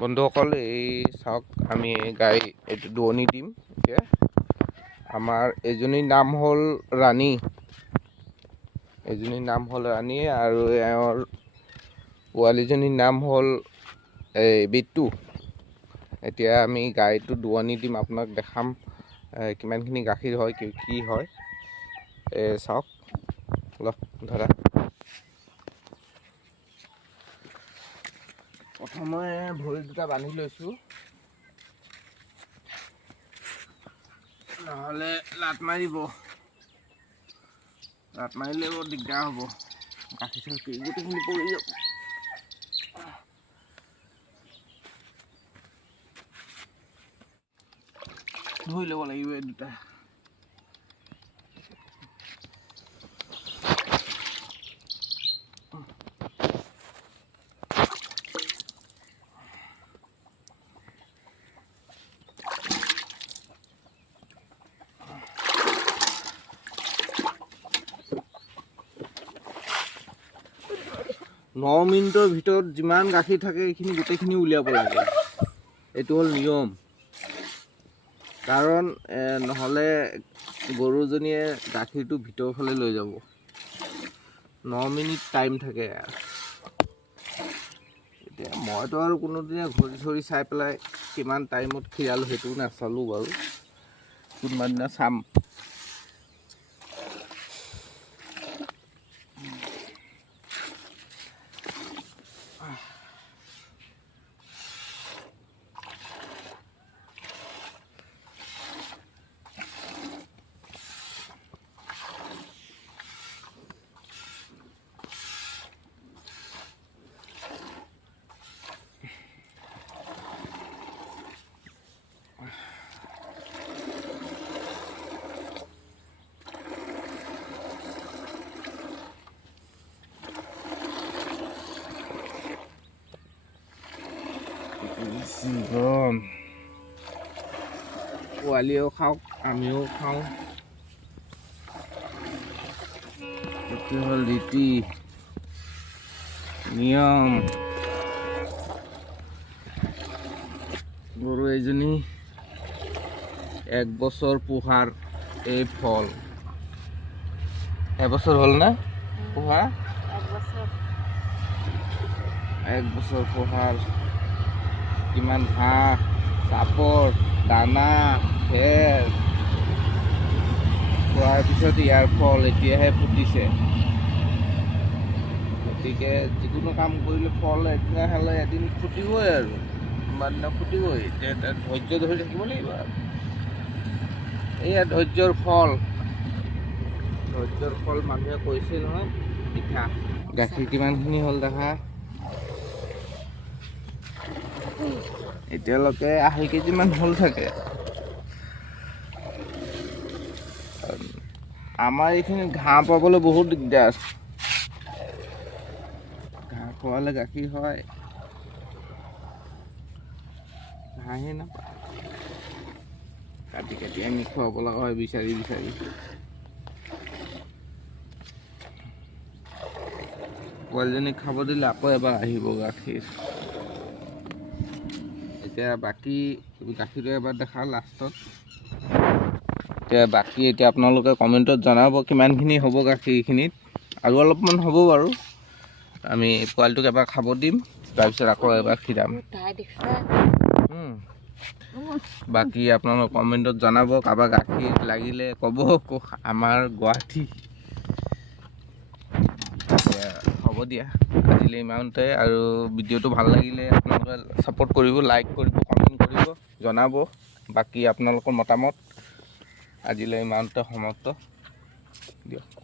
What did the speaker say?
বন্ধুসকল এই চাওক আমি গাই এইটো দুৱনি দিম এতিয়া। আমাৰ এজনীৰ নাম হ'ল ৰাণী, আৰু এওঁৰ পোৱালীজনীৰ নাম হ'ল বিট্টু। এতিয়া আমি গাইটো দুৱনি দিম, আপোনাক দেখাম কিমানখিনি গাখীৰ হয় কি হয়। চাওক ধৰা প্ৰথমে ভৰি দুটা বান্ধি লৈছোঁ, নহ'লে লাট মাৰিব, লাট মাৰিলে বৰ দিগদাৰ হ'ব, গাখীৰ চাখীৰ গোটেইখিনি পৰি যাব। ধুই ল'ব লাগিব এই দুটা। 9 মিনিটৰ ভিতৰত যিমান গাখীৰ থাকে এইখিনি গোটেইখিনি উলিয়াব লাগে। এইটো হ'ল নিয়ম, কাৰণ নহ'লে গৰুজনীয়ে গাখীৰটো ভিতৰৰ ফালে লৈ যাব। 9 মিনিট টাইম থাকে। এতিয়া মইতো আৰু কোনোদিনে ঘড়ী চৰি চাই পেলাই কিমান টাইমত খীৰালো সেইটো নাচালোঁ বাৰু, কোনোবা দিনা চাম। পোৱালিও খাওক, আমিও খাওঁ। এইটো হ'ল ৰীতি নিয়ম। গৰু এজনী 1 বছৰ পোহাৰ এই ফল। এবছৰ হ'ল না পোহা? 1 বছৰ পোহাৰ কিমান ঘাঁহ, চাপৰ, দানা, খেৰ খোৱাৰ পিছত ইয়াৰ ফল এতিয়াহে ফুটিছে। গতিকে যিকোনো কাম কৰিলে ফল এদিন হ'লে এদিন ফুটিবই, আৰু কোনোবা দিনা ফুটিবই। এতিয়া ধৈৰ্য ধৰি থাকিব লাগিব আৰু এয়া ধৈৰ্যৰ ফল। মানুহে কৈছে নহয় পিঠা। গাখীৰ কিমানখিনি হ'ল দেখা। এতিয়ালৈকে 8 কেজিমান হ'ল থাকে। আমাৰ এইখিনিত ঘাঁহ পাবলৈ বহুত দিগদাৰ। ঘাঁহ খোৱালে গাখীৰ হয়, ঘাঁহে নাপায়। কাটি কাটি আমি খুৱাব লগা হয় বিচাৰি বিচাৰি। পোৱালীজনীক খাব দিলে আকৌ এবাৰ আহিব গাখীৰ। এতিয়া বাকী গাখীৰটো এবাৰ দেখা লাষ্টত। এতিয়া আপোনালোকে কমেণ্টত জনাব কিমানখিনি হ'ব গাখীৰখিনিত। আৰু অলপমান হ'ব বাৰু। আমি পোৱালিটোক এবাৰ খাব দিম, তাৰপিছত আকৌ এবাৰ খীৰাম। বাকী আপোনালোকে কমেণ্টত জনাব, কাৰোবাৰ গাখীৰ লাগিলে ক'ব। আমাৰ গুৱাহাটী। হ'ব দিয়া, আজিলৈ ইমানতে। আৰু ভিডিঅ'টো ভাল লাগিলে আপোনালোকে ছাপোৰ্ট কৰিব, লাইক কৰিব, কমেণ্ট কৰিব, জনাব বাকী আপোনালোকৰ মতামত। আজিলৈ ইমানতে সমাপ্ত দিয়ক।